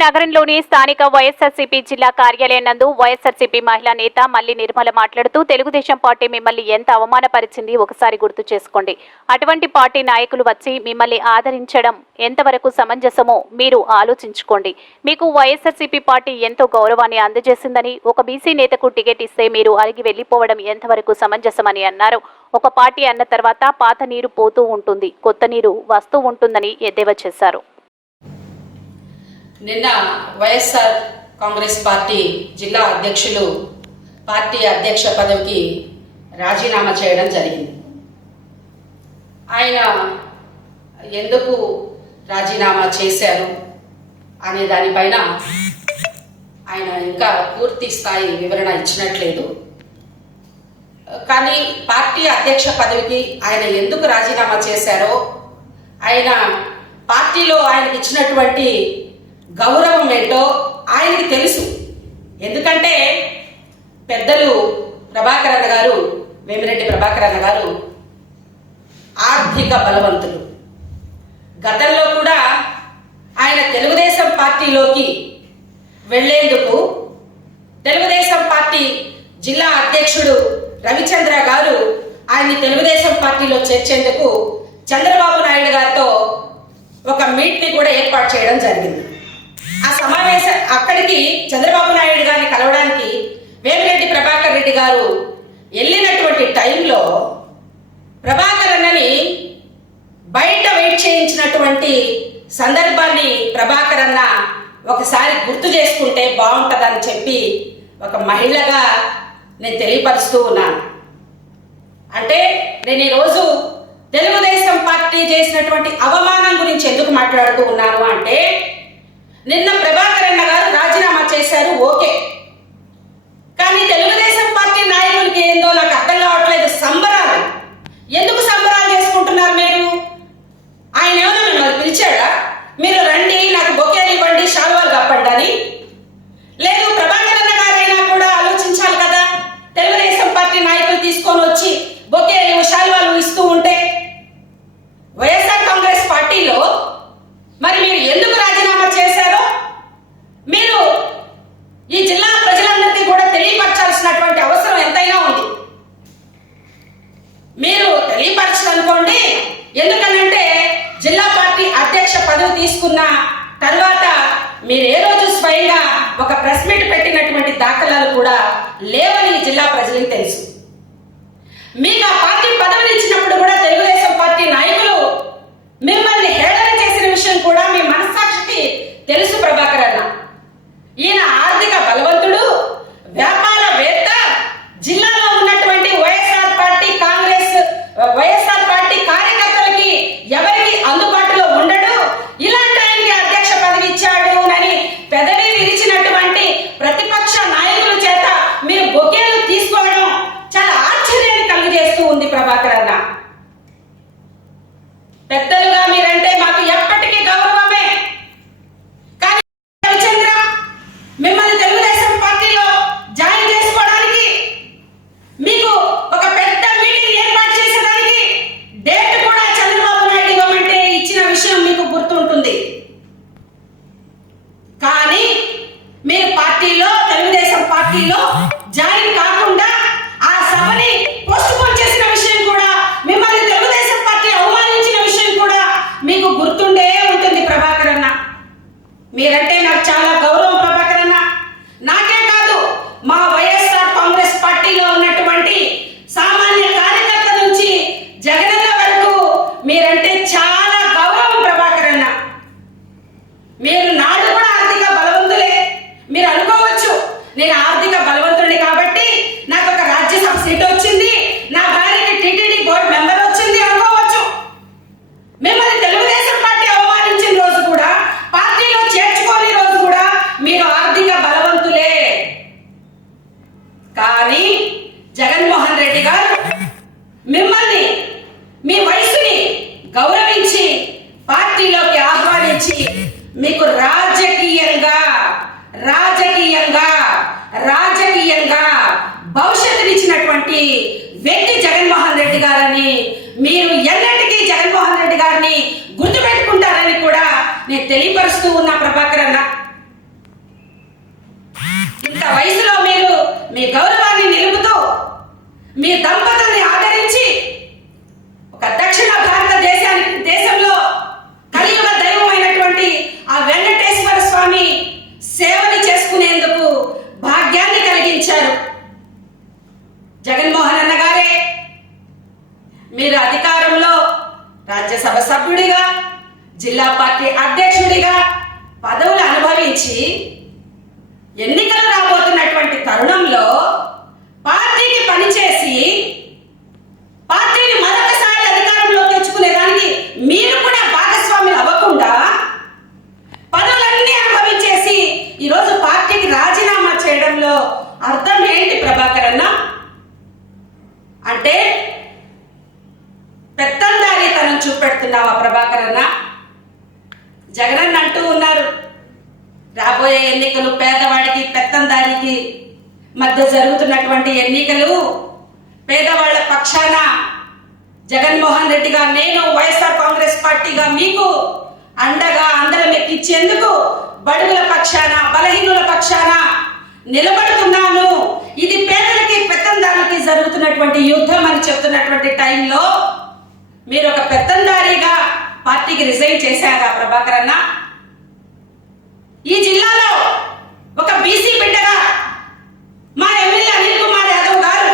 నగరంలోని స్థానిక వైఎస్ఆర్సీపీ జిల్లా కార్యాలయం నందు వైఎస్ఆర్సీపీ మహిళా నేత మల్లి నిర్మల మాట్లాడుతూ తెలుగుదేశం పార్టీ మిమ్మల్ని ఎంత అవమానపరిచింది ఒకసారి గుర్తు చేసుకోండి. అటువంటి పార్టీ నాయకులు వచ్చి మిమ్మల్ని ఆదరించడం ఎంతవరకు సమంజసమో మీరు ఆలోచించుకోండి. మీకు వైఎస్ఆర్సీపీ పార్టీ ఎంతో గౌరవాన్ని అందజేసిందని ఒక బీసీ నేతకు టికెట్ ఇస్తే మీరు అరిగి వెళ్ళిపోవడం ఎంతవరకు సమంజసమని అన్నారు. ఒక పార్టీ అన్న తర్వాత పాత నీరు పోతూ ఉంటుంది కొత్త నీరు వస్తూ ఉంటుందని ఎద్దేవా చేశారు. నిన్న వైఎస్ఆర్ కాంగ్రెస్ పార్టీ జిల్లా అధ్యక్షులు పార్టీ అధ్యక్ష పదవికి రాజీనామా చేయడం జరిగింది. ఆయన ఎందుకు రాజీనామా చేశారు అనే దానిపైన ఆయన ఇంకా పూర్తి స్థాయి వివరణ ఇచ్చినట్లేదు. కానీ పార్టీ అధ్యక్ష పదవికి ఆయన ఎందుకు రాజీనామా చేశారో ఆయన పార్టీలో ఆయనకి ఇచ్చినటువంటి గౌరవం ఏంటో ఆయనకి తెలుసు. ఎందుకంటే పెద్దలు ప్రభాకర్ అన్న గారు వేమిరెడ్డి ప్రభాకర్ అన్న గారు ఆర్థిక బలవంతులు. గతంలో కూడా ఆయన తెలుగుదేశం పార్టీలోకి వెళ్ళేందుకు తెలుగుదేశం పార్టీ జిల్లా అధ్యక్షుడు రవిచంద్ర గారు ఆయన్ని తెలుగుదేశం పార్టీలో చేర్చేందుకు చంద్రబాబు నాయుడు గారితో ఒక మీట్ని కూడా ఏర్పాటు చేయడం జరిగింది. ఆ సమావేశం అక్కడికి చంద్రబాబు నాయుడు గారిని కలవడానికి వేమిరెడ్డి ప్రభాకర్ రెడ్డి గారు వెళ్ళినటువంటి టైంలో ప్రభాకర్ అన్నని బయట వెయిట్ చేయించినటువంటి సందర్భాన్ని ప్రభాకర్ అన్న ఒకసారి గుర్తు చేసుకుంటే బాగుంటుందని చెప్పి ఒక మహిళగా నేను తెలియపరుస్తూ ఉన్నాను. అంటే నేను ఈరోజు తెలుగుదేశం పార్టీ చేసినటువంటి అవమానం గురించి ఎందుకు మాట్లాడుతూ ఉన్నాను అంటే నిన్న ప్రభాకర్ అన్న గారు రాజీనామా చేశారు ఓకే. కానీ తెలుగుదేశం పార్టీ నాయకులకి ఏందో నాకు అర్థం కావట్లేదు సంబరాలు. ఎందుకు సంబరాలు చేసుకుంటున్నారు మీరు? ఆయన ఏమైనా మిమ్మల్ని పిలిచాడా? మీరు రండి నాకు బొకేలు ఇవ్వండి షాల్వాలు కప్పండి అని. లేదు ప్రభాకర్ అన్న గారైనా కూడా ఆలోచించాలి కదా. తెలుగుదేశం పార్టీ నాయకులు తీసుకొని వచ్చి బొకేలు షాల్వాలు ఇస్తూ ఉంటే వైఎస్ఆర్ కాంగ్రెస్ పార్టీలో మరి మీరు ఎందుకు రాజీనామా చేశారో మీరు ఈ జిల్లా ప్రజలందరికీ కూడా తెలియపరచాల్సినటువంటి అవసరం ఎంతైనా ఉంది మీరు తెలియపరచదనుకోండి ఎందుకనంటే జిల్లా పార్టీ అధ్యక్ష పదవి తీసుకున్న తర్వాత మీరు ఏ రోజు స్వయంగా ఒక ప్రెస్ మీట్ పెట్టినటువంటి దాఖలాలు కూడా లేవని జిల్లా ప్రజలకు తెలుసు. మీకు ఆ పార్టీ పదవిని ఇచ్చినప్పుడు కూడా తెలుగుదేశం పార్టీ నాయకులు మిమ్మల్ని హేళన చేసిన విషయం కూడా మీ మనస్సాక్షికి తెలుసు ప్రభాకర్ అన్న ఈయన ఆర్థిక బలవంతుడు వ్యాపారవేత్త జిల్లాలో ఉన్నటువంటి YSR party Congress YSR party కార్యకర్తలకి ఎవరికి అందుబాటులో ఉండడు ఇలాంటి ఆయనకి అధ్యక్ష పదవి ఇచ్చాడు అని పెదవి విరిచినటువంటి ప్రతిపక్ష నాయకుల చేత మీరు బొకేలు తీసుకోవడం చాలా ఆశ్చర్యాన్ని కలుగజేస్తూ ఉంది ప్రభాకర్ అన్న పెద్దలుగా మీరంటే మాకు ఎప్పటికీ గౌరవమే. కానీ రవిచంద్ర మిమ్మల్ని తెలుగుదేశం పార్టీలో జాయిన్ చేసుకోవడానికి మీకు ఒక పెద్ద మీటింగ్ ఏర్పాటు చేసేదానికి డేట్ కూడా చంద్రబాబు నాయుడు ఇవ్వమంటే ఇచ్చిన విషయం మీకు గుర్తుంటుంది. కానీ మీరు పార్టీలో తెలుగుదేశం పార్టీలో జాయిన్ గారు మిమ్మల్ని మీ వయసుని గౌరవించి పార్టీలోకి ఆహ్వానించి మీకు రాజకీయంగా రాజకీయంగా రాజకీయంగా భవిష్యత్తు ఇచ్చినటువంటి వ్యక్తి జగన్మోహన్ రెడ్డి గారని మీరు ఎన్నటికీ జగన్మోహన్ రెడ్డి గారిని గుర్తుపెట్టుకుంటారని కూడా నేను తెలియపరుస్తూ ఉన్నా ప్రభాకర్ అన్న ఇంత వయసులో మీరు మీ గౌరవ మీ దంపతుల్ని ఆదరించి ఒక దక్షిణ భారతదేశానికి దేశంలో కలియుగ అయినటువంటి ఆ వెంకటేశ్వర స్వామి సేవని చేసుకునేందుకు భాగ్యాన్ని కలిగించారు. జగన్మోహన్ అన్న గారే మీరు అధికారంలో రాజ్యసభ సభ్యుడిగా జిల్లా పార్టీ అధ్యక్షుడిగా పదవులు అనుభవించి ఎన్నికలు రాబోతున్నటువంటి తరుణంలో పార్టీకి పనిచే పార్టీని మరొకసారి అధికారంలో తెచ్చుకునేదానికి మీరు కూడా భాగస్వాములు అవ్వకుండా పదవులన్నీ అనుభవించేసి ఈరోజు పార్టీకి రాజీనామా చేయడంలో అర్థం ఏంటి ప్రభాకర్ అన్న అంటే పెత్తందారితనం చూపెడుతున్నావా ప్రభాకర్ అన్న జగన్ అంటూ ఉన్నారు రాబోయే ఎన్నికలు పేదవాడికి పెత్తందారికి మధ్య జరుగుతున్నటువంటి ఎన్నికలు పేదవాళ్ళ పక్షాన జగన్మోహన్ రెడ్డిగా నేను వైఎస్ఆర్ కాంగ్రెస్ పార్టీగా మీకు అండగా అందరం ఎక్కించేందుకు బడుగుల పక్షాన బలహీనుల పక్షాన నిలబడుతున్నాను. ఇది పేదలకి పెత్తందారులకి జరుగుతున్నటువంటి యుద్ధం అని చెప్తున్నటువంటి టైంలో మీరు ఒక పెత్తందారిగా పార్టీకి రిజైన్ చేశారా ప్రభాకర్ అన్న? ఈ జిల్లాలో ఒక బీసీ బిడ్డగా మా ఎమ్మెల్యే అనిల్ కుమార్ యాదవ్ గారు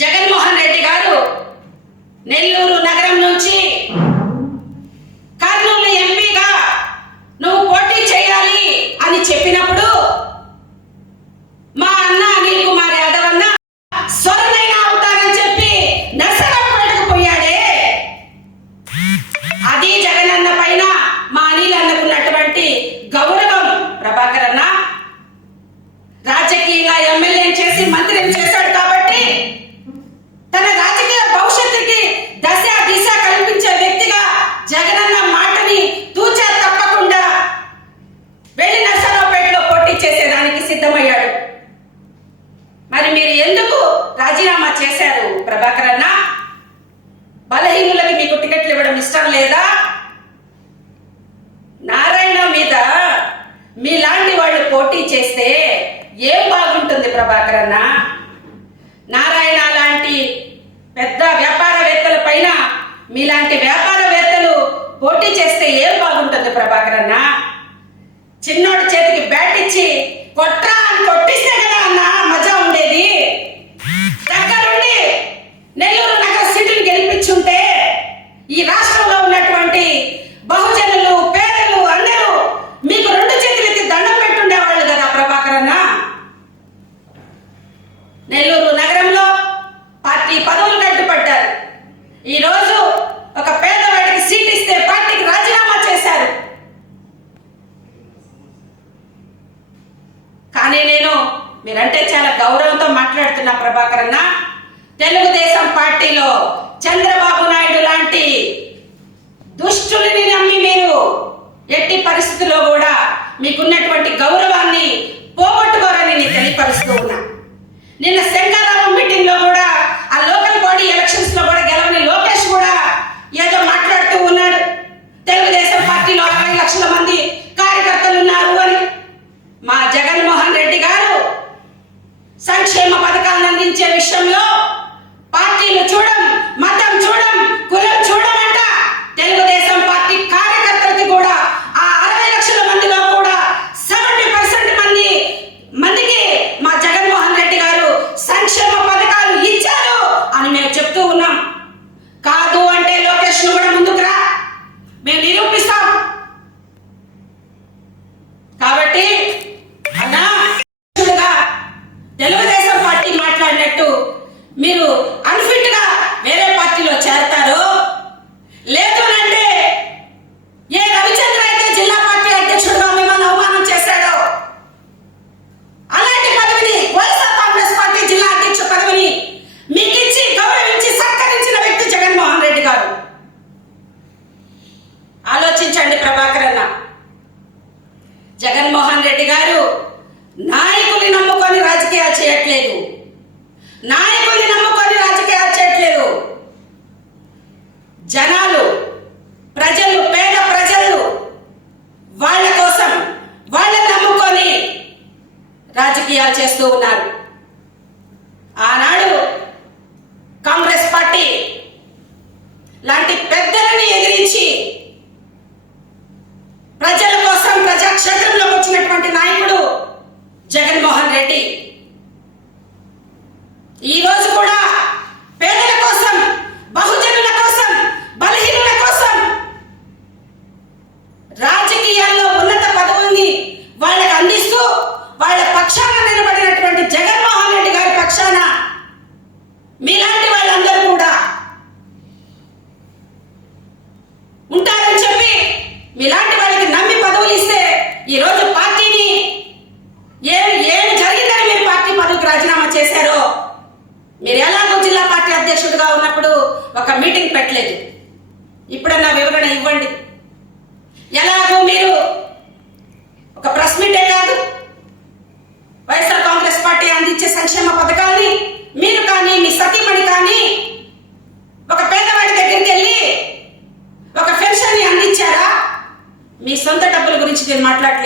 జగన్మోహన్ రెడ్డి గారు నెల్లూరు నగరం నుంచి కర్నూలు ఎంపీగా నువ్వు పోటీ చేయాలి అని చెప్పినప్పుడు మా అన్న అనిల్ కుమార్ యాదవ్ అన్న స్వర్ణైనా అవుతానని చెప్పి నర్సరావుపేటకు పోయాడే అది జగనన్న పైన మా అనిల్ అన్నకున్నటువంటి గౌరవం ప్రభాకర్ అన్న రాజకీయంగా ఎమ్మెల్యే చేసి మంత్రిని చేశాడు కాబట్టి తన రాజకీయ భవిష్యత్తుకి దశ దిశ కల్పించే వ్యక్తిగా జగనన్న మాటని తూచా తప్పకుండా వెళ్ళి నర్సరావుపేటలో పోటీ చేసేదానికి సిద్ధమయ్యాడు మరి మీరు ఎందుకు రాజీనామా చేశారు ప్రభాకర్ అన్న బలహీనులకి మీకు టికెట్లు ఇవ్వడం ఇష్టం లేదా? నారాయణ మీద మీలాంటి వాళ్ళు పోటీ చేస్తే ఏం బాగుంటుంది ప్రభాకర్ అన్న? నారాయణ లాంటి పెద్ద వ్యాపారవేత్తల పైన మీలాంటి వ్యాపారవేత్తలు పోటీ చేస్తే ఏం బాగుంటుంది ప్రభాకర్ అన్న? చిన్నోడి చేతికి బ్యాట్ ఇచ్చి కొట్రా అని కొట్టిస్తే కదా అన్న మజా ఉండేది దగ్గరుండి నెల్లూరు నగర సిటీని గెలిపించుంటే ఈ రాష్ట్రంలో ఉన్నటువంటి బహుజనులు పేదలు అందరూ మీకు రెండు చేతులెత్తి దండం పెట్టుండేవాళ్ళు కదా ప్రభాకర్ అన్న నెల్లూరు నగరంలో పార్టీ పదవులు కట్టుపడ్డారు ఈరోజు ఒక పేదవాడికి సీట్ ఇస్తే పార్టీకి రాజీనామా చేశారు కానీ నేను మీరంటే చాలా గౌరవంతో మాట్లాడుతున్నా ప్రభాకర్ అన్న. తెలుగుదేశం పార్టీలో చంద్రబాబు నాయుడు లాంటి దుష్టులని నమ్మి మీరు ఎట్టి పరిస్థితుల్లో కూడా మీకున్నటువంటి గౌరవాన్ని పోగొట్టుకోరని నేను తెలియపరుస్తూ ఉన్నా. నిన్న శంకారావం మీటింగ్లో కూడా ನಾಯಕ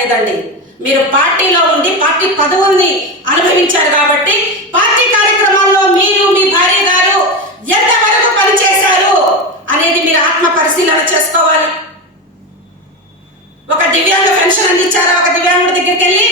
మాట్లాడలేదండి మీరు పార్టీలో ఉండి పార్టీ పదవుల్ని అనుభవించారు కాబట్టి పార్టీ కార్యక్రమాల్లో మీరు మీ భార్య గారు ఎంతవరకు పనిచేశారు అనేది మీరు ఆత్మ పరిశీలన చేసుకోవాలి. ఒక దివ్యాంగ పెన్షన్ అందించారా? ఒక దివ్యాంగుడి దగ్గరికి వెళ్ళి